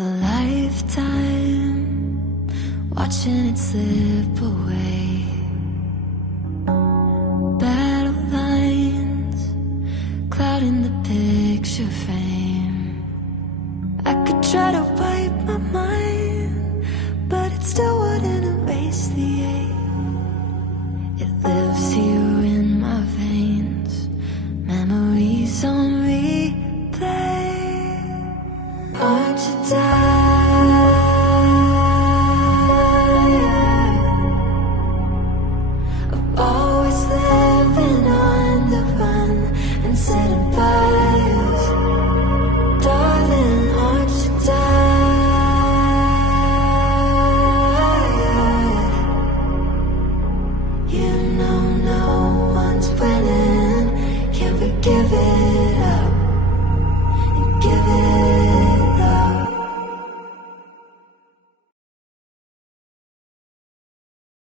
A lifetime watching it slip away. Battle lines clouding the picture frame. I could try to wipe my mind, but it still wouldn't erase the ache. It lives here in my veins, memories on replay. Aren't you tired?